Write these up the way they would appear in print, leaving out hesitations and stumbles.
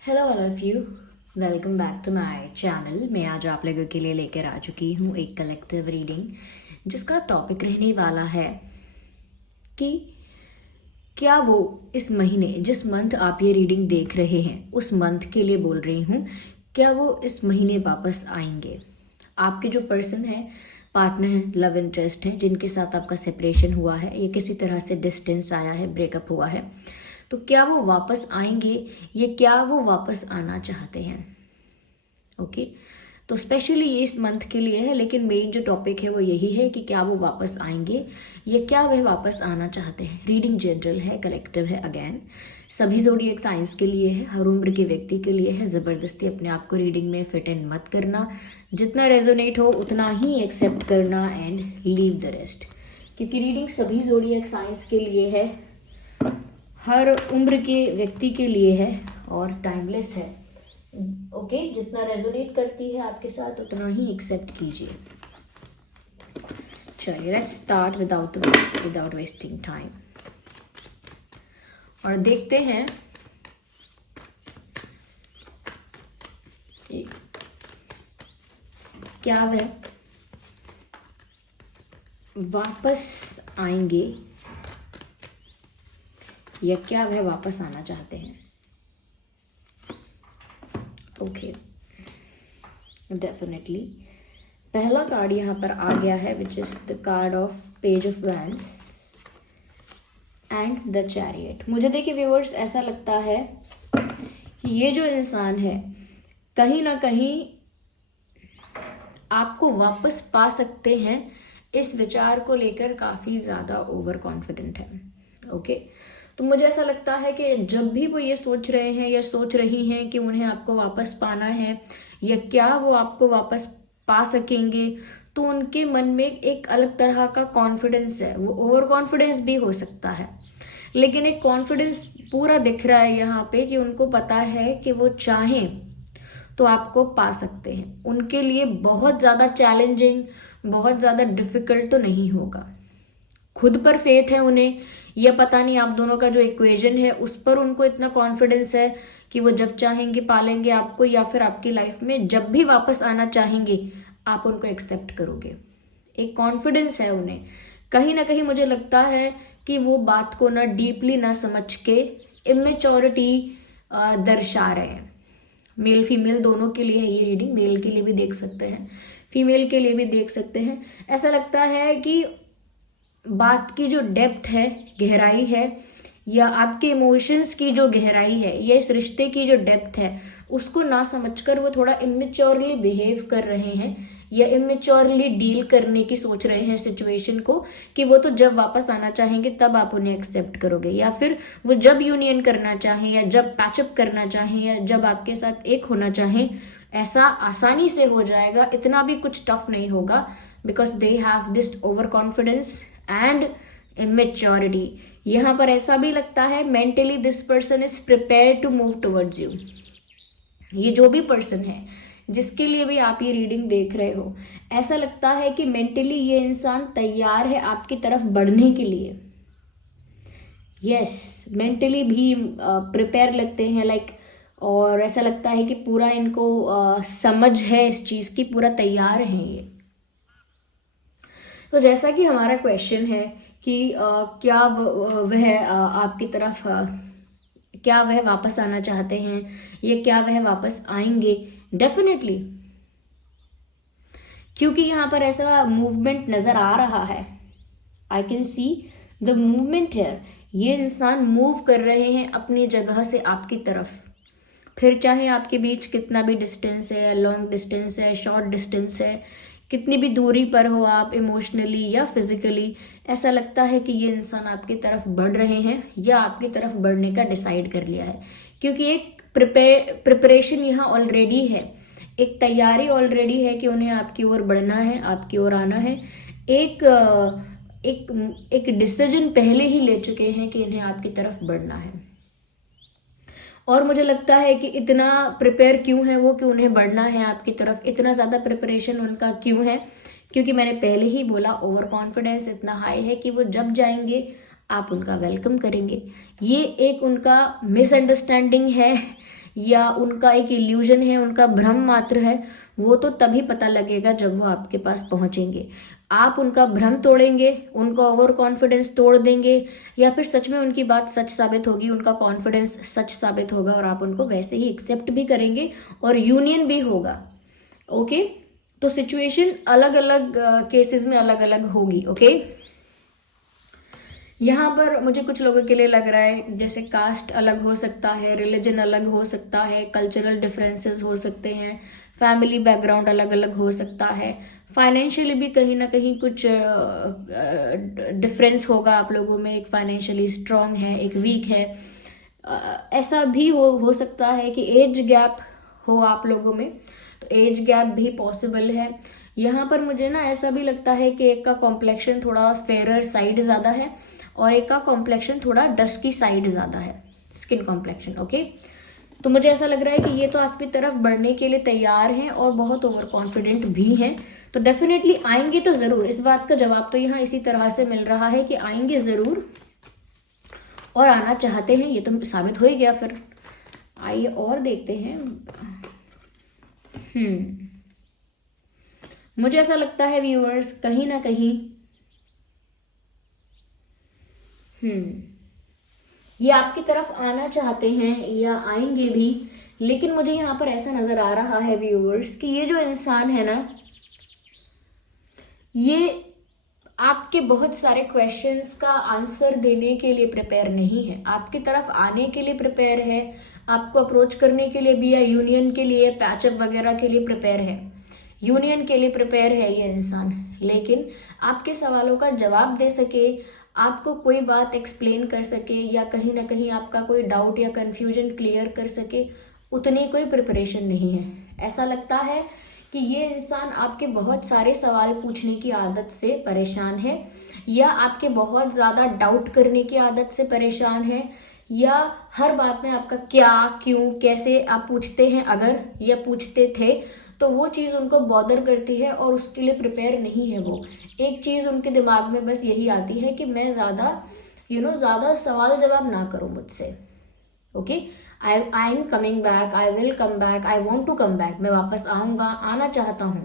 Hello all of you, welcome back to my channel. मैं आज आप लोगों के लिए लेकर आ चुकी हूँ एक कलेक्टिव रीडिंग जिसका टॉपिक रहने वाला है कि क्या वो इस महीने, जिस मंथ आप ये रीडिंग देख रहे हैं उस मंथ के लिए बोल रही हूँ, क्या वो इस महीने वापस आएंगे। आपके जो पर्सन है, पार्टनर है, लव इंटरेस्ट है, जिनके साथ आपका सेपरेशन हुआ है या किसी तरह से डिस्टेंस आया है, ब्रेकअप हुआ है, तो क्या वो वापस आएंगे या क्या वो वापस आना चाहते हैं। ओके, तो स्पेशली ये इस मंथ के लिए है, लेकिन मेन जो टॉपिक है वो यही है कि क्या वो वापस आएंगे या क्या वह वापस आना चाहते हैं। रीडिंग जनरल है, कलेक्टिव है, अगेन सभी ज़ोडिएक साइंस के लिए है, हर उम्र के व्यक्ति के लिए है। ज़बरदस्ती अपने आप को रीडिंग में फिट इन मत करना, जितना रेजोनेट हो उतना ही एक्सेप्ट करना एंड लीव द रेस्ट, क्योंकि रीडिंग सभी ज़ोडिएक साइंस के लिए है, हर उम्र के व्यक्ति के लिए है और टाइमलेस है। ओके, जितना रेजोनेट करती है आपके साथ उतना ही एक्सेप्ट कीजिए। चलिए, let's start without wasting time और देखते हैं क्या वह वापस आएंगे या क्या वह वापस आना चाहते हैं। ओके, डेफिनेटली पहला कार्ड यहाँ पर आ गया है, which is the card of page of wands and the chariot. मुझे देखिए व्यूअर्स, ऐसा लगता है कि ये जो इंसान है कहीं ना कहीं आपको वापस पा सकते हैं, इस विचार को लेकर काफ़ी ज़्यादा ओवर कॉन्फिडेंट है। ओके, तो मुझे ऐसा लगता है कि जब भी वो ये सोच रहे हैं या सोच रही हैं कि उन्हें आपको वापस पाना है या क्या वो आपको वापस पा सकेंगे, तो उनके मन में एक अलग तरह का कॉन्फिडेंस है। वो ओवर कॉन्फिडेंस भी हो सकता है, लेकिन एक कॉन्फिडेंस पूरा दिख रहा है यहाँ पे कि उनको पता है कि वो चाहें तो आपको पा सकते हैं। उनके लिए बहुत ज़्यादा चैलेंजिंग, बहुत ज़्यादा डिफिकल्ट तो नहीं होगा। खुद पर फेथ है उन्हें, यह पता नहीं आप दोनों का जो इक्वेशन है उस पर उनको इतना कॉन्फिडेंस है कि वो जब चाहेंगे पालेंगे आपको, या फिर आपकी लाइफ में जब भी वापस आना चाहेंगे आप उनको एक्सेप्ट करोगे। एक कॉन्फिडेंस है उन्हें। कहीं ना कहीं मुझे लगता है कि वो बात को ना डीपली ना समझ के इमेच्योरिटी दर्शा रहे हैं। मेल फीमेल दोनों के लिए है ये रीडिंग, मेल के लिए भी देख सकते हैं, फीमेल के लिए भी देख सकते हैं। ऐसा लगता है कि बात की जो डेप्थ है, गहराई है, या आपके इमोशंस की जो गहराई है या इस रिश्ते की जो डेप्थ है, उसको ना समझकर वो थोड़ा इमेच्योरली बिहेव कर रहे हैं या इमेच्योरली डील करने की सोच रहे हैं सिचुएशन को, कि वो तो जब वापस आना चाहेंगे तब आप उन्हें एक्सेप्ट करोगे, या फिर वो जब यूनियन करना चाहें या जब पैचअप करना चाहें या जब आपके साथ एक होना चाहें, ऐसा आसानी से हो जाएगा। इतना भी कुछ टफ नहीं होगा, because they have this over confidence and immaturity. यहाँ पर ऐसा भी लगता है mentally this person is prepare to move towards you. ये जो भी पर्सन है जिसके लिए भी आप ये रीडिंग देख रहे हो, ऐसा लगता है कि मेंटली ये इंसान तैयार है आपकी तरफ बढ़ने के लिए। यस, मेंटली भी प्रिपेयर लगते हैं, लाइक, और ऐसा लगता है कि पूरा इनको समझ है इस चीज़ की, पूरा तैयार हैं ये। तो जैसा कि हमारा क्वेश्चन है कि क्या वह आपकी तरफ क्या वह वापस आना चाहते हैं या क्या वह वापस आएंगे। डेफिनेटली, क्योंकि यहाँ पर ऐसा मूवमेंट नजर आ रहा है, I can see the movement है। ये इंसान मूव कर रहे हैं अपनी जगह से आपकी तरफ, फिर चाहे आपके बीच कितना भी डिस्टेंस है, लॉन्ग डिस्टेंस है, शॉर्ट डिस्टेंस है, कितनी भी दूरी पर हो आप इमोशनली या फिजिकली, ऐसा लगता है कि ये इंसान आपकी तरफ बढ़ रहे हैं या आपकी तरफ बढ़ने का डिसाइड कर लिया है, क्योंकि एक प्रिपरेशन यहाँ ऑलरेडी है, एक तैयारी ऑलरेडी है कि उन्हें आपकी ओर बढ़ना है, आपकी ओर आना है। एक एक डिसीजन पहले ही ले चुके हैं कि इन्हें आपकी तरफ बढ़ना है। और मुझे लगता है कि इतना प्रिपेयर क्यों है वो, कि उन्हें बढ़ना है आपकी तरफ, इतना ज़्यादा प्रिपरेशन उनका क्यों है, क्योंकि मैंने पहले ही बोला ओवर कॉन्फिडेंस इतना हाई है कि वो जब जाएंगे आप उनका वेलकम करेंगे। ये एक उनका मिसअंडरस्टैंडिंग है या उनका एक इल्यूजन है, उनका भ्रम मात्र है, वो तो तभी पता लगेगा जब वो आपके पास पहुंचेंगे। आप उनका भ्रम तोड़ेंगे, उनका ओवर कॉन्फिडेंस तोड़ देंगे, या फिर सच में उनकी बात सच साबित होगी, उनका कॉन्फिडेंस सच साबित होगा और आप उनको वैसे ही एक्सेप्ट भी करेंगे और यूनियन भी होगा। ओके, तो सिचुएशन अलग अलग केसेस में अलग अलग होगी। ओके, यहाँ पर मुझे कुछ लोगों के लिए लग रहा है जैसे कास्ट अलग हो सकता है, रिलीजन अलग हो सकता है, कल्चरल डिफरेंसेस हो सकते हैं, फैमिली बैकग्राउंड अलग अलग हो सकता है, फाइनेंशियली भी कहीं ना कहीं कुछ डिफरेंस होगा आप लोगों में, एक फाइनेंशियली स्ट्रांग है, एक वीक है। ऐसा भी हो सकता है कि एज गैप हो आप लोगों में, तो एज गैप भी पॉसिबल है। यहाँ पर मुझे ना ऐसा भी लगता है कि एक का कॉम्प्लेक्शन थोड़ा फेयर साइड ज़्यादा है और एक का कॉम्प्लेक्शन थोड़ा डस्की साइड ज़्यादा है, स्किन कॉम्प्लेक्शन। ओके, तो मुझे ऐसा लग रहा है कि ये तो आपकी तरफ बढ़ने के लिए तैयार हैं और बहुत ओवर कॉन्फिडेंट भी हैं, तो डेफिनेटली आएंगे तो ज़रूर। इस बात का जवाब तो यहाँ इसी तरह से मिल रहा है कि आएंगे ज़रूर और आना चाहते हैं, ये तो साबित हो ही गया। फिर आइए और देखते हैं। मुझे ऐसा लगता है व्यूअर्स कहीं ना कहीं ये आपकी तरफ आना चाहते हैं या आएंगे भी, लेकिन मुझे यहाँ पर ऐसा नजर आ रहा है व्यूअर्स कि ये जो इंसान है ना, ये आपके बहुत सारे क्वेश्चंस का आंसर देने के लिए प्रिपेयर नहीं है, आपकी तरफ आने के लिए प्रिपेयर है, आपको अप्रोच करने के लिए भी, या यूनियन के लिए, पैचअप वगैरह के लिए प्रिपेयर है, यूनियन के लिए प्रिपेयर है ये इंसान। लेकिन आपके सवालों का जवाब दे सके, आपको कोई बात एक्सप्लेन कर सके, या कहीं ना कहीं आपका कोई डाउट या कन्फ्यूजन क्लियर कर सके, उतनी कोई प्रिपरेशन नहीं है। ऐसा लगता है कि ये इंसान आपके बहुत सारे सवाल पूछने की आदत से परेशान है, या आपके बहुत ज़्यादा डाउट करने की आदत से परेशान है, या हर बात में आपका क्या, क्यों, कैसे आप पूछते हैं अगर, या पूछते थे, तो वो चीज़ उनको बॉदर करती है और उसके लिए प्रिपेयर नहीं है वो। एक चीज़ उनके दिमाग में बस यही आती है कि मैं ज़्यादा ज़्यादा सवाल जवाब ना करूँ मुझसे। Okay, I am coming back, I will come back, I want to come back, मैं वापस आऊँगा, आना चाहता हूँ,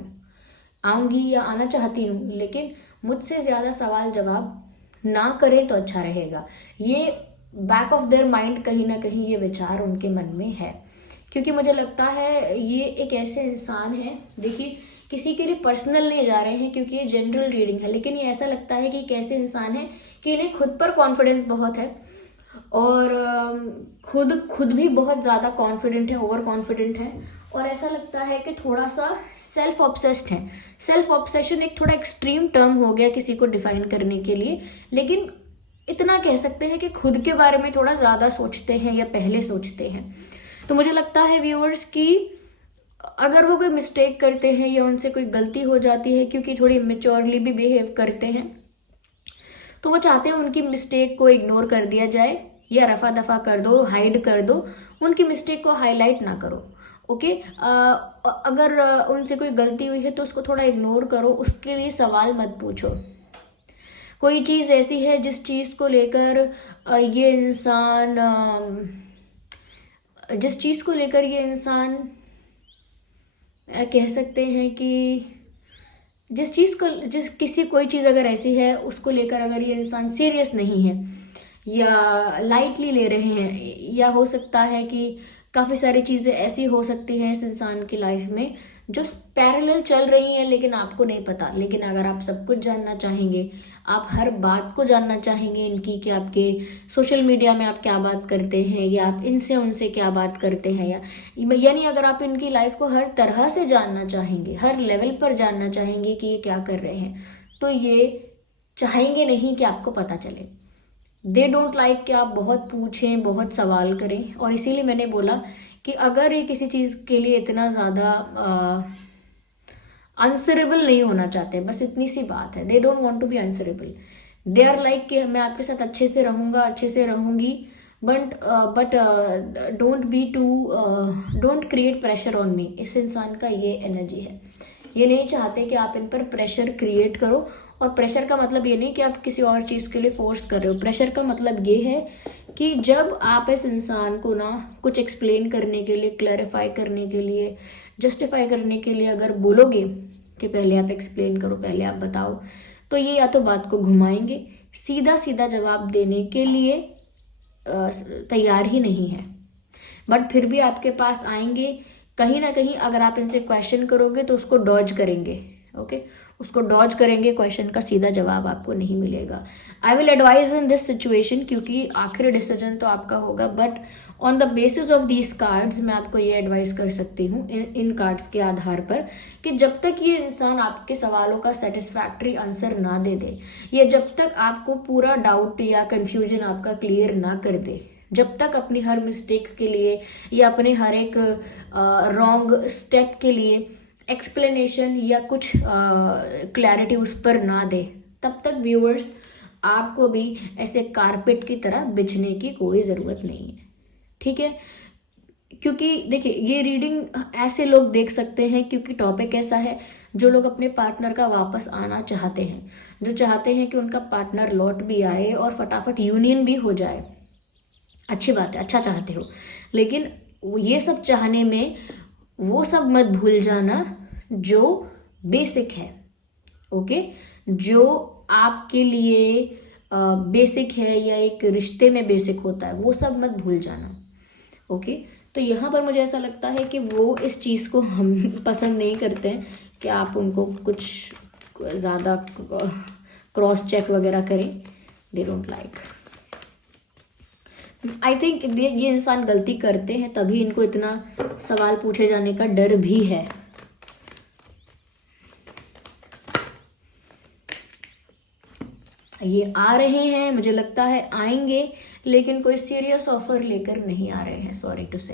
आऊँगी या आना चाहती हूँ, लेकिन मुझसे ज़्यादा सवाल जवाब ना करें तो अच्छा रहेगा। ये बैक ऑफ देयर माइंड कहीं ना कहीं ये विचार उनके मन में है, क्योंकि मुझे लगता है ये एक ऐसे इंसान है, देखिए किसी के लिए पर्सनल नहीं जा रहे हैं क्योंकि ये जनरल रीडिंग है, लेकिन ये ऐसा लगता है कि एक ऐसे इंसान है कि इन्हें खुद पर कॉन्फिडेंस बहुत है और खुद भी बहुत ज़्यादा कॉन्फिडेंट है, ओवर कॉन्फिडेंट है, और ऐसा लगता है कि थोड़ा सा सेल्फ ऑब्सेस्ड है। सेल्फ ऑब्सेशन एक थोड़ा एक्सट्रीम टर्म हो गया किसी को डिफाइन करने के लिए, लेकिन इतना कह सकते हैं कि खुद के बारे में थोड़ा ज़्यादा सोचते हैं या पहले सोचते हैं। तो मुझे लगता है व्यूअर्स कि अगर वो कोई मिस्टेक करते हैं या उनसे कोई गलती हो जाती है, क्योंकि थोड़ी मेच्योरली भी बिहेव करते हैं, तो वो चाहते हैं उनकी मिस्टेक को इग्नोर कर दिया जाए या रफा दफा कर दो, हाइड कर दो, उनकी मिस्टेक को हाईलाइट ना करो। ओके, अगर उनसे कोई गलती हुई है तो उसको थोड़ा इग्नोर करो, उसके लिए सवाल मत पूछो। कोई चीज़ ऐसी है जिस चीज़ को लेकर ये इंसान कह सकते हैं कि कोई चीज़ अगर ऐसी है उसको लेकर अगर ये इंसान सीरियस नहीं है या लाइटली ले रहे हैं, या हो सकता है कि काफ़ी सारी चीज़ें ऐसी हो सकती हैं इस इंसान की लाइफ में जो पैरेलल चल रही हैं लेकिन आपको नहीं पता। लेकिन अगर आप सब कुछ जानना चाहेंगे, आप हर बात को जानना चाहेंगे इनकी, कि आपके सोशल मीडिया में आप क्या बात करते हैं या आप इनसे उनसे क्या बात करते हैं, यानी अगर आप इनकी लाइफ को हर तरह से जानना चाहेंगे, हर लेवल पर जानना चाहेंगे कि ये क्या कर रहे हैं, तो ये चाहेंगे नहीं कि आपको पता चले। दे डोंट लाइक कि आप बहुत पूछें, बहुत सवाल करें, और इसीलिए मैंने बोला कि अगर ये किसी चीज़ के लिए इतना ज़्यादा आंसरेबल नहीं होना चाहते, बस इतनी सी बात है, they don't want to be answerable. They are like कि मैं आपके साथ अच्छे से रहूँगा, अच्छे से रहूँगी, but don't create pressure on me. इस इंसान का ये एनर्जी है, ये नहीं चाहते कि आप इन पर प्रेशर क्रिएट करो। और प्रेशर का मतलब ये नहीं कि आप किसी और चीज़ के लिए फोर्स कर रहे हो, प्रेशर का मतलब ये है कि जब आप इस इंसान को ना कुछ एक्सप्लेन करने के लिए, क्लैरिफाई करने के लिए, जस्टिफाई करने के लिए अगर बोलोगे कि पहले आप एक्सप्लेन करो, पहले आप बताओ, तो ये या तो बात को घुमाएंगे, सीधा सीधा जवाब देने के लिए तैयार ही नहीं है। बट फिर भी आपके पास आएंगे, कहीं ना कहीं अगर आप इनसे क्वेश्चन करोगे तो उसको डॉज करेंगे। ओके, उसको डॉज करेंगे, क्वेश्चन का सीधा जवाब आपको नहीं मिलेगा। I will advise in this situation, क्योंकि आखिरी डिसीजन तो आपका होगा, but on the basis of these cards मैं आपको ये एडवाइस कर सकती हूँ इन कार्ड्स के आधार पर कि जब तक ये इंसान आपके सवालों का सेटिस्फैक्ट्री आंसर ना दे दे, या जब तक आपको पूरा डाउट या कंफ्यूजन आपका क्लियर ना कर दे, जब तक अपनी हर मिस्टेक के लिए या अपने हर एक रॉन्ग स्टेप के लिए एक्सप्लेनेशन या कुछ क्लैरिटी उस पर ना दे, तब तक व्यूअर्स आपको भी ऐसे कारपेट की तरह बिछने की कोई ज़रूरत नहीं है। ठीक है, क्योंकि देखिए ये रीडिंग ऐसे लोग देख सकते हैं क्योंकि टॉपिक ऐसा है, जो लोग अपने पार्टनर का वापस आना चाहते हैं, जो चाहते हैं कि उनका पार्टनर लौट भी आए और फटाफट यूनियन भी हो जाए। अच्छी बात है, अच्छा चाहते हो, लेकिन ये सब चाहने में वो सब मत भूल जाना जो बेसिक है। ओके, जो आपके लिए बेसिक है या एक रिश्ते में बेसिक होता है, वो सब मत भूल जाना। ओके, तो यहाँ पर मुझे ऐसा लगता है कि वो इस चीज़ को हम पसंद नहीं करते हैं कि आप उनको कुछ ज़्यादा क्रॉस चेक वगैरह करें। They don't like. I think ये इंसान गलती करते हैं, तभी इनको इतना सवाल पूछे जाने का डर भी है। ये आ रहे हैं, मुझे लगता है आएंगे, लेकिन कोई सीरियस ऑफर लेकर नहीं आ रहे हैं, sorry to say.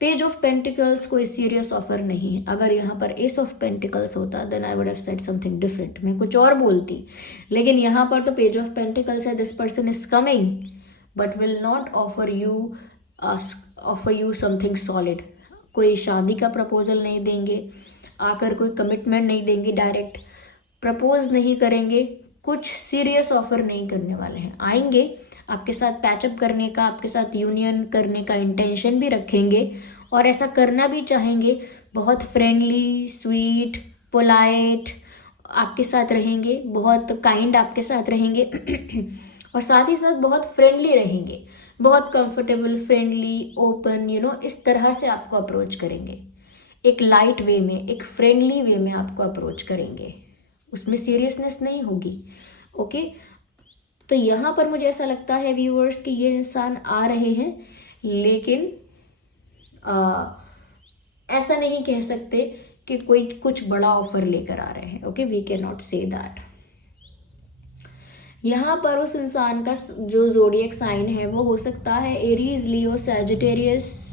Page of pentacles कोई सीरियस ऑफर नहीं है। अगर यहाँ पर एस ऑफ पेंटिकल्स होता then I would have said something different, मैं कुछ और बोलती, लेकिन यहाँ पर तो पेज ऑफ पेंटिकल्स है। This person is coming but will not offer you something solid. कोई शादी का प्रपोजल नहीं देंगे, आकर कोई कमिटमेंट नहीं देंगे, डायरेक्ट प्रपोज नहीं करेंगे, कुछ सीरियस ऑफर नहीं करने वाले हैं। आएंगे, आपके साथ पैचअप करने का, आपके साथ यूनियन करने का इंटेंशन भी रखेंगे और ऐसा करना भी चाहेंगे। बहुत फ्रेंडली, स्वीट, पोलाइट आपके साथ रहेंगे, बहुत काइंड आपके साथ रहेंगे और साथ ही साथ बहुत फ्रेंडली रहेंगे, बहुत कंफर्टेबल, फ्रेंडली, ओपन, इस तरह से आपको अप्रोच करेंगे। एक लाइट वे में, एक फ्रेंडली वे में आपको अप्रोच करेंगे, उसमें सीरियसनेस नहीं होगी। ओके, तो यहाँ पर मुझे ऐसा लगता है व्यूअर्स कि ये इंसान आ रहे हैं, लेकिन ऐसा नहीं कह सकते कि कोई कुछ बड़ा ऑफर लेकर आ रहे हैं। Okay, we can not say that. यहाँ पर उस इंसान का जो ज़ोडिएक साइन है वो हो सकता है एरीज, लियो, सैजिटेरियस।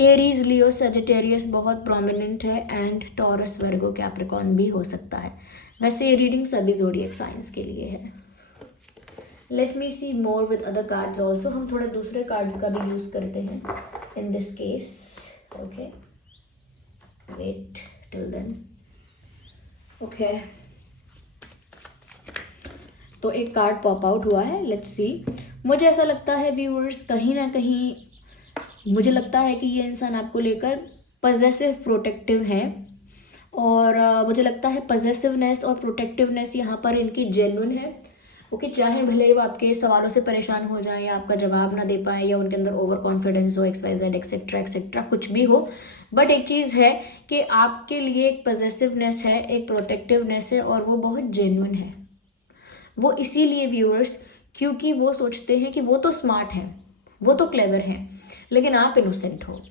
एरीज, लियो, सैजिटेरियस बहुत प्रोमिनेंट है, एंड टॉरस, वर्गो, कैप्रिकॉर्न भी हो सकता है। वैसे ये रीडिंग सभी ज़ोडिएक साइंस के लिए है। Let me see more with other cards also. हम थोड़े दूसरे कार्ड्स का भी यूज़ करते हैं in this case. Okay, wait till then. Okay, तो एक कार्ड पॉप आउट हुआ है, लेट्स सी। मुझे ऐसा लगता है व्यूअर्स, कहीं ना कहीं मुझे लगता है कि ये इंसान आपको लेकर पजेसिव, प्रोटेक्टिव है, और मुझे लगता है पजेसिवनेस और प्रोटेक्टिवनेस यहाँ पर इनकी जेन्युइन है। ओके, चाहे भले वो आपके सवालों से परेशान हो जाए या आपका जवाब ना दे पाए या उनके अंदर ओवर कॉन्फिडेंस हो, XYZ एक्सेट्रा एक्सेट्रा कुछ भी हो, बट एक चीज़ है कि आपके लिए एक पजेसिवनेस है, एक प्रोटेक्टिवनेस है, और वो बहुत जेन्युइन है। वो इसीलिए व्यूअर्स, क्योंकि वो सोचते हैं कि वो तो स्मार्ट हैं, वो तो क्लेवर हैं, लेकिन आप इनोसेंट हो,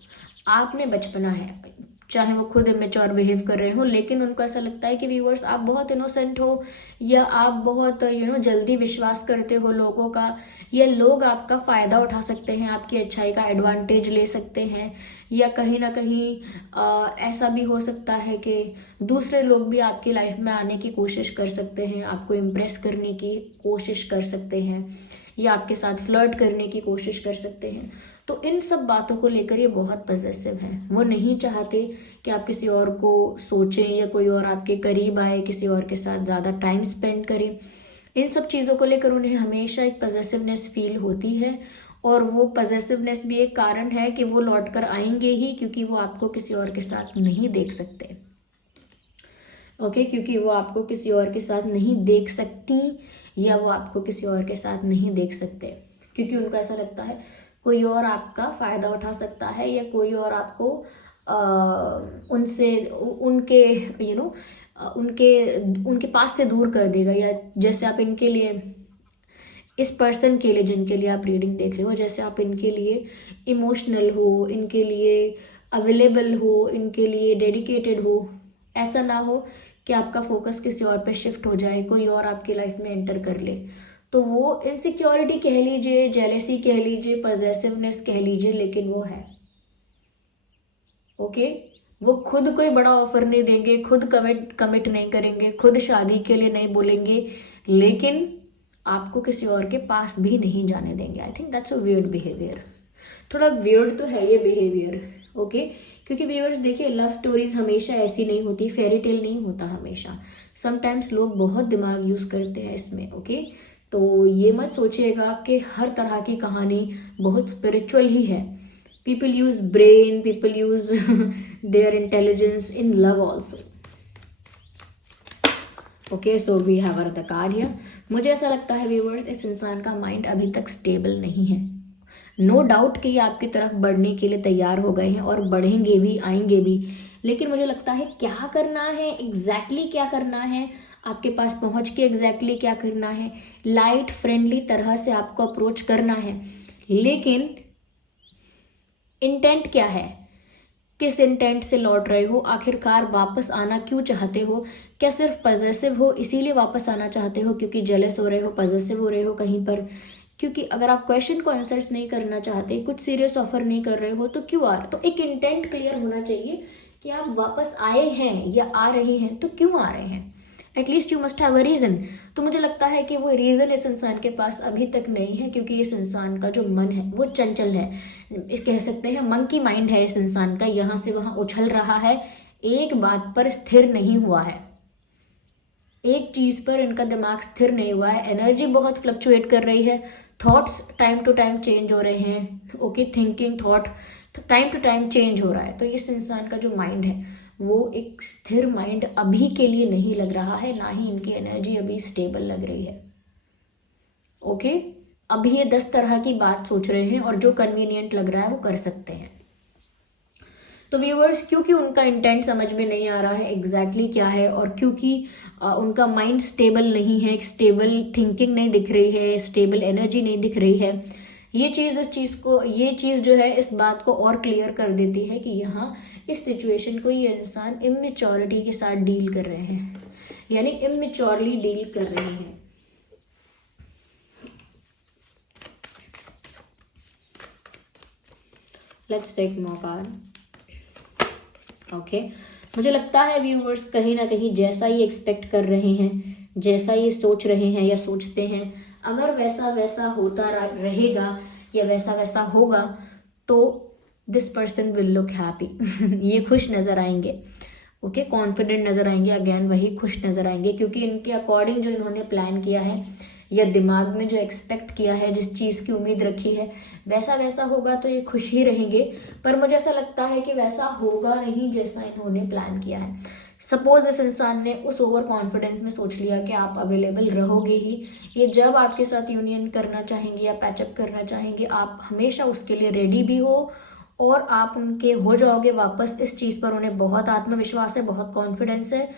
आप में बचपना है। चाहे वो खुद इमेच्योर बिहेव कर रहे हो, लेकिन उनको ऐसा लगता है कि व्यूअर्स आप बहुत इनोसेंट हो, या आप बहुत जल्दी विश्वास करते हो लोगों का, या लोग आपका फ़ायदा उठा सकते हैं, आपकी अच्छाई का एडवांटेज ले सकते हैं, या कहीं ना कहीं ऐसा भी हो सकता है कि दूसरे लोग भी आपकी लाइफ में आने की कोशिश कर सकते हैं, आपको इम्प्रेस करने की कोशिश कर सकते हैं, या आपके साथ फ्लर्ट करने की कोशिश कर सकते हैं। तो इन सब बातों को लेकर ये बहुत पजेसिव हैं। वो नहीं चाहते कि आप किसी और को सोचें या कोई और आपके करीब आए, किसी और के साथ ज़्यादा टाइम स्पेंड करें। इन सब चीज़ों को लेकर उन्हें हमेशा एक पॉजिटिवनेस फील होती है, और वो पॉजिटिवनेस भी एक कारण है कि वो लौट कर आएंगे ही, क्योंकि वो आपको किसी और के साथ नहीं देख सकते। ओके, क्योंकि वो आपको किसी और के साथ नहीं देख सकती, या वो आपको किसी और के साथ नहीं देख सकते, क्योंकि उनको ऐसा लगता है कोई और आपका फ़ायदा उठा सकता है, या कोई और आपको उनसे उनके उनके पास से दूर कर देगा। या जैसे आप इनके लिए, इस पर्सन के लिए जिनके लिए आप रीडिंग देख रहे हो, जैसे आप इनके लिए इमोशनल हो, इनके लिए अवेलेबल हो, इनके लिए डेडिकेटेड हो, ऐसा ना हो कि आपका फोकस किसी और पे शिफ्ट हो जाए, कोई और आपकी लाइफ में एंटर कर ले। तो वो इनसिक्योरिटी कह लीजिए, जेलेसी कह लीजिए, पॉजेसिवनेस कह लीजिए, लेकिन वो है। ओके, वो खुद कोई बड़ा ऑफर नहीं देंगे, खुद कमिट नहीं करेंगे, खुद शादी के लिए नहीं बोलेंगे, लेकिन आपको किसी और के पास भी नहीं जाने देंगे। I think that's a weird behaviour. थोड़ा वियर्ड तो है ये बिहेवियर। ओके, क्योंकि व्यूअर्स देखिए, लव स्टोरीज हमेशा ऐसी नहीं होती, फेरी टेल नहीं होता हमेशा। समटाइम्स लोग बहुत दिमाग यूज करते हैं इसमें। ओके, तो ये मत सोचिएगा कि हर तरह की कहानी बहुत स्पिरिचुअल ही है। People use brain, people use their intelligence in love also. Okay, so we have the card here. मुझे ऐसा लगता है व्यूअर्स, इस इंसान का माइंड अभी तक स्टेबल नहीं है। नो डाउट कि ये आपकी तरफ बढ़ने के लिए तैयार हो गए हैं, और बढ़ेंगे भी, आएंगे भी, लेकिन मुझे लगता है क्या करना है, एग्जैक्टली क्या करना है, आपके पास पहुंच के एग्जैक्टली क्या करना है, लाइट फ्रेंडली तरह से आपको अप्रोच करना है, लेकिन इंटेंट क्या है, किस इंटेंट से लौट रहे हो, आखिरकार वापस आना क्यों चाहते हो? क्या सिर्फ पॉजेसिव हो इसीलिए वापस आना चाहते हो, क्योंकि जेलस हो रहे हो, पॉजेसिव हो रहे हो कहीं पर? क्योंकि अगर आप क्वेश्चन को आंसर्स नहीं करना चाहते, कुछ सीरियस ऑफर नहीं कर रहे हो, तो क्यों आ रहे? तो एक इंटेंट क्लियर होना चाहिए कि आप वापस आए हैं या आ रहे हैं, तो क्यों आ रहे हैं? At least you must have a reason. तो मुझे लगता है कि वो रीज़न इस इंसान के पास अभी तक नहीं है, क्योंकि इस इंसान का जो मन है वो चंचल है, कह सकते हैं मंकी माइंड है इस इंसान का, यहाँ से वहाँ उछल रहा है, एक बात पर स्थिर नहीं हुआ है, एक चीज़ पर इनका दिमाग स्थिर नहीं हुआ है, एनर्जी बहुत फ्लक्चुएट कर रही है, thoughts time to time change हो रहे हैं। Okay, thinking, thought time to time change हो रहा है। तो इस इंसान का जो माइंड है वो एक स्थिर माइंड अभी के लिए नहीं लग रहा है, ना ही इनकी एनर्जी अभी स्टेबल लग रही है। ओके, अभी ये 10 तरह की बात सोच रहे हैं, और जो कन्वीनियंट लग रहा है वो कर सकते हैं। तो व्यूअर्स, क्योंकि उनका इंटेंट समझ में नहीं आ रहा है एग्जैक्टली क्या है, और क्योंकि उनका माइंड स्टेबल नहीं है, स्टेबल थिंकिंग नहीं दिख रही है, स्टेबल एनर्जी नहीं दिख रही है, ये चीज़ जो है इस बात को और क्लियर कर देती है कि यहाँ इस सिचुएशन को ये इंसान इमेच्योरिटी के साथ डील कर रहे हैं, यानी इमेच्योरली डील कर रहे हैं। Let's take more card. Okay, मुझे लगता है व्यूवर्स, कहीं ना कहीं जैसा ये एक्सपेक्ट कर रहे हैं, जैसा ये सोच रहे हैं या सोचते हैं, अगर वैसा वैसा होता रहेगा या वैसा वैसा होगा, तो this person will look happy. ये खुश नज़र आएंगे। ओके, कॉन्फिडेंट नज़र आएंगे, अगेन वही खुश नज़र आएंगे, क्योंकि इनके अकॉर्डिंग जो इन्होंने प्लान किया है या दिमाग में जो एक्सपेक्ट किया है, जिस चीज़ की उम्मीद रखी है, वैसा वैसा होगा तो ये खुश ही रहेंगे। पर मुझे ऐसा लगता है कि वैसा होगा नहीं जैसा इन्होंने प्लान किया है। सपोज इस इंसान ने उस ओवर कॉन्फिडेंस में सोच लिया कि आप अवेलेबल रहोगे ही, ये जब आपके साथ यूनियन करना चाहेंगे या पैचअप करना चाहेंगे, आप हमेशा उसके लिए रेडी भी हो, और आप उनके हो जाओगे वापस। इस चीज़ पर उन्हें बहुत आत्मविश्वास है, बहुत कॉन्फिडेंस है,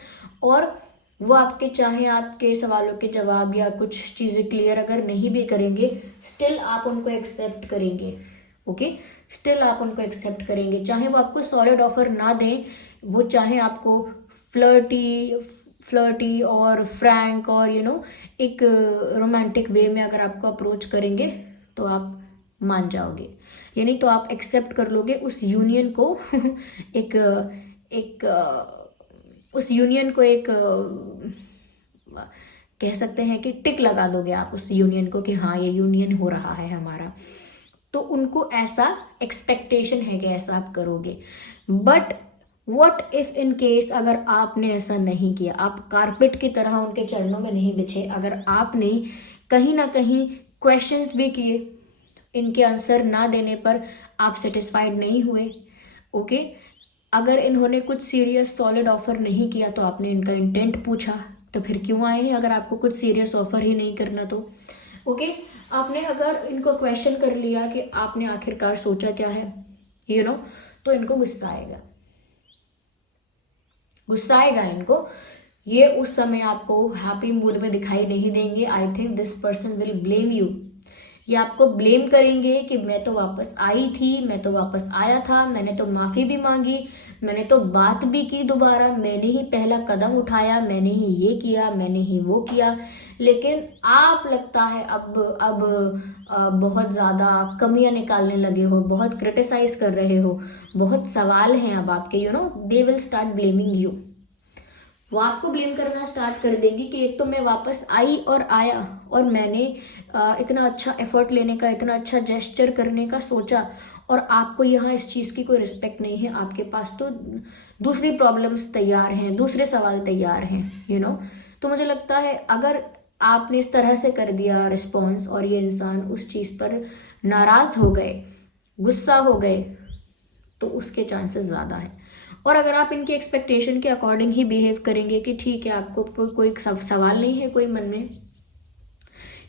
और वो आपके चाहे आपके सवालों के जवाब या कुछ चीज़ें क्लियर अगर नहीं भी करेंगे, स्टिल आप उनको एक्सेप्ट करेंगे। ओके, स्टिल आप उनको एक्सेप्ट करेंगे, चाहे वो आपको सॉलिड ऑफर ना दें, वो चाहे आपको फ्लर्टी और फ्रैंक और एक रोमांटिक वे में अगर आपको अप्रोच करेंगे, तो आप मान जाओगे, यानी तो आप एक्सेप्ट कर लोगे उस यूनियन को। उस यूनियन को कह सकते हैं कि टिक लगा दोगे आप उस यूनियन को कि हाँ, ये यूनियन हो रहा है हमारा। तो उनको ऐसा एक्सपेक्टेशन है कि ऐसा आप करोगे, but what if in case अगर आपने ऐसा नहीं किया, आप कारपेट की तरह उनके चरणों में नहीं बिछे, अगर आपने कहीं ना कहीं क्वेश्चंस भी किए, इनके आंसर ना देने पर आप सेटिस्फाइड नहीं हुए, ओके, अगर इन्होंने कुछ सीरियस सॉलिड ऑफर नहीं किया तो आपने इनका इंटेंट पूछा, तो फिर क्यों आए हैं अगर आपको कुछ सीरियस ऑफर ही नहीं करना तो, ओके, आपने अगर इनको क्वेश्चन कर लिया कि आपने आखिरकार सोचा क्या है, यू नो, तो इनको गुस्सा आएगा, गुस्सा आएगा इनको। ये उस समय आपको हैप्पी मूड में दिखाई नहीं देंगे। I think this person will blame you. ये आपको ब्लेम करेंगे कि मैं तो वापस आई थी, मैं तो वापस आया था, मैंने तो माफ़ी भी मांगी, मैंने तो बात भी की दोबारा, मैंने ही पहला कदम उठाया, मैंने ही ये किया, मैंने ही वो किया, लेकिन आप लगता है अब बहुत ज़्यादा कमियां निकालने लगे हो, बहुत क्रिटिसाइज कर रहे हो, बहुत सवाल हैं अब आपके, you know, they will start blaming you. वो आपको ब्लेम करना स्टार्ट कर देंगी कि एक तो मैं वापस आई और आया और मैंने इतना अच्छा एफर्ट लेने का, इतना अच्छा जेस्चर करने का सोचा, और आपको यहाँ इस चीज़ की कोई रिस्पेक्ट नहीं है, आपके पास तो दूसरी प्रॉब्लम्स तैयार हैं, दूसरे सवाल तैयार हैं, यू नो। तो मुझे लगता है अगर आपने इस तरह से कर दिया रिस्पॉन्स और ये इंसान उस चीज़ पर नाराज़ हो गए, गुस्सा हो गए, तो उसके चांसेस ज़्यादा हैं। और अगर आप इनकी एक्सपेक्टेशन के अकॉर्डिंग ही बिहेव करेंगे कि ठीक है, आपको कोई सवाल नहीं है, कोई मन में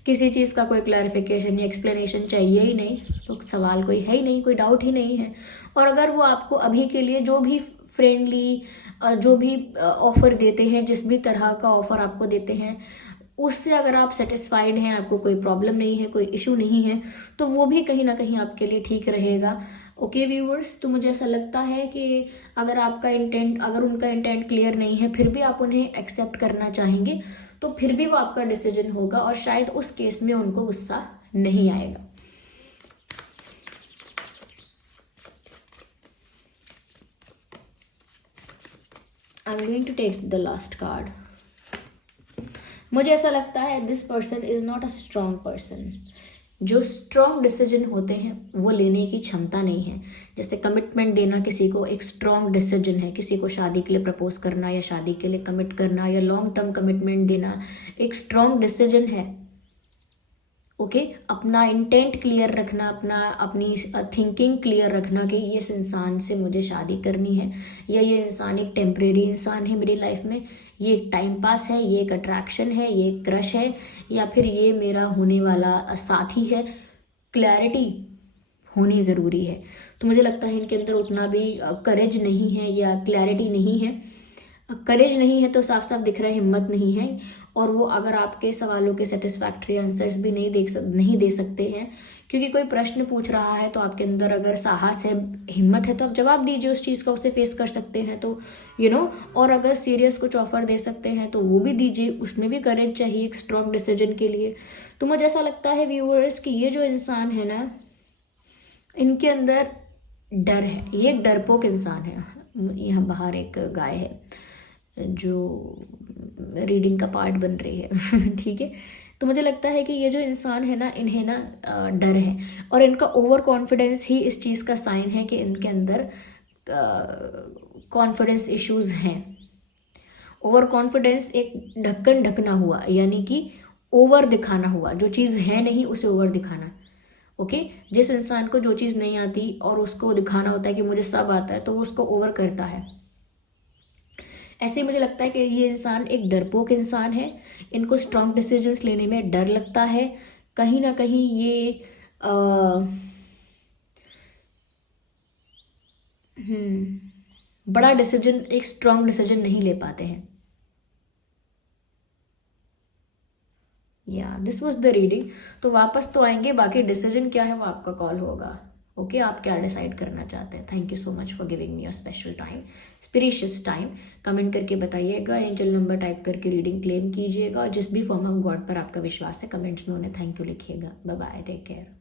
किसी चीज़ का कोई क्लैरिफिकेशन या एक्सप्लेनेशन चाहिए ही नहीं, तो सवाल कोई है ही नहीं, कोई डाउट ही नहीं है, और अगर वो आपको अभी के लिए जो भी फ्रेंडली जो भी ऑफ़र देते हैं, जिस भी तरह का ऑफ़र आपको देते हैं, उससे अगर आप सेटिस्फाइड हैं, आपको कोई प्रॉब्लम नहीं है, कोई इशू नहीं है, तो वो भी कहीं ना कहीं आपके लिए ठीक रहेगा। ओके व्यूअर्स, तो मुझे ऐसा लगता है कि अगर आपका इंटेंट, अगर उनका इंटेंट क्लियर नहीं है, फिर भी आप उन्हें एक्सेप्ट करना चाहेंगे, तो फिर भी वो आपका डिसीजन होगा और शायद उस केस में उनको गुस्सा नहीं आएगा। I am going to take the last card. मुझे ऐसा लगता है this person is not a strong person. जो स्ट्रॉन्ग डिसीजन होते हैं वो लेने की क्षमता नहीं है। जैसे कमिटमेंट देना किसी को एक स्ट्रॉन्ग डिसीजन है, किसी को शादी के लिए प्रपोज करना या शादी के लिए कमिट करना या लॉन्ग टर्म कमिटमेंट देना एक स्ट्रॉन्ग डिसीजन है। ओके, अपना इंटेंट क्लियर रखना, अपनी थिंकिंग क्लियर रखना कि ये इस इंसान से मुझे शादी करनी है, या ये इंसान एक टेम्परेरी इंसान है मेरी लाइफ में, ये एक टाइम पास है, ये एक अट्रैक्शन है, ये एक क्रश है, या फिर ये मेरा होने वाला साथी है। क्लैरिटी होनी ज़रूरी है। तो मुझे लगता है इनके अंदर उतना भी करेज नहीं है या क्लैरिटी नहीं है। करेज नहीं है तो साफ साफ दिख रहा है हिम्मत नहीं है, और वो अगर आपके सवालों के सेटिस्फैक्ट्री आंसर्स भी नहीं दे सकते हैं, क्योंकि कोई प्रश्न पूछ रहा है तो आपके अंदर अगर साहस है, हिम्मत है, तो आप जवाब दीजिए उस चीज़ का, उसे फेस कर सकते हैं तो यू नो। और अगर सीरियस कुछ ऑफर दे सकते हैं तो वो भी दीजिए, उसमें भी करेज चाहिए एक स्ट्रॉन्ग डिसीजन के लिए। तो मुझे ऐसा लगता है व्यूअर्स कि ये जो इंसान है ना, इनके अंदर डर है, ये एक डरपोक इंसान है। यहाँ बाहर एक गाय है जो रीडिंग का पार्ट बन रही है ठीक है। तो मुझे लगता है कि ये जो इंसान है ना, इन्हें ना डर है, और इनका ओवर कॉन्फिडेंस ही इस चीज़ का साइन है कि इनके अंदर कॉन्फिडेंस इश्यूज हैं। ओवर कॉन्फिडेंस एक ढक्कन ढकना हुआ, यानी कि ओवर दिखाना हुआ, जो चीज़ है नहीं उसे ओवर दिखाना। ओके, जिस इंसान को जो चीज़ नहीं आती और उसको दिखाना होता है कि मुझे सब आता है, तो वो उसको ओवर करता है। ऐसे ही मुझे लगता है कि ये इंसान एक डरपोक इंसान है। इनको स्ट्रॉन्ग डिसीजंस लेने में डर लगता है। कहीं ना कहीं ये बड़ा डिसीजन, एक स्ट्रॉन्ग डिसीजन नहीं ले पाते हैं। या दिस वाज द रीडिंग। तो वापस तो आएंगे, बाकी डिसीजन क्या है वो आपका कॉल होगा। ओके, आप क्या डिसाइड करना चाहते हैं। Thank you so much for giving me your special time, precious time. Comment करके बताइएगा, एंजल नंबर टाइप करके रीडिंग क्लेम कीजिएगा, और जिस भी फॉर्म ऑफ गॉड पर आपका विश्वास है कमेंट्स में उन्हें थैंक यू लिखिएगा। Bye bye, take care.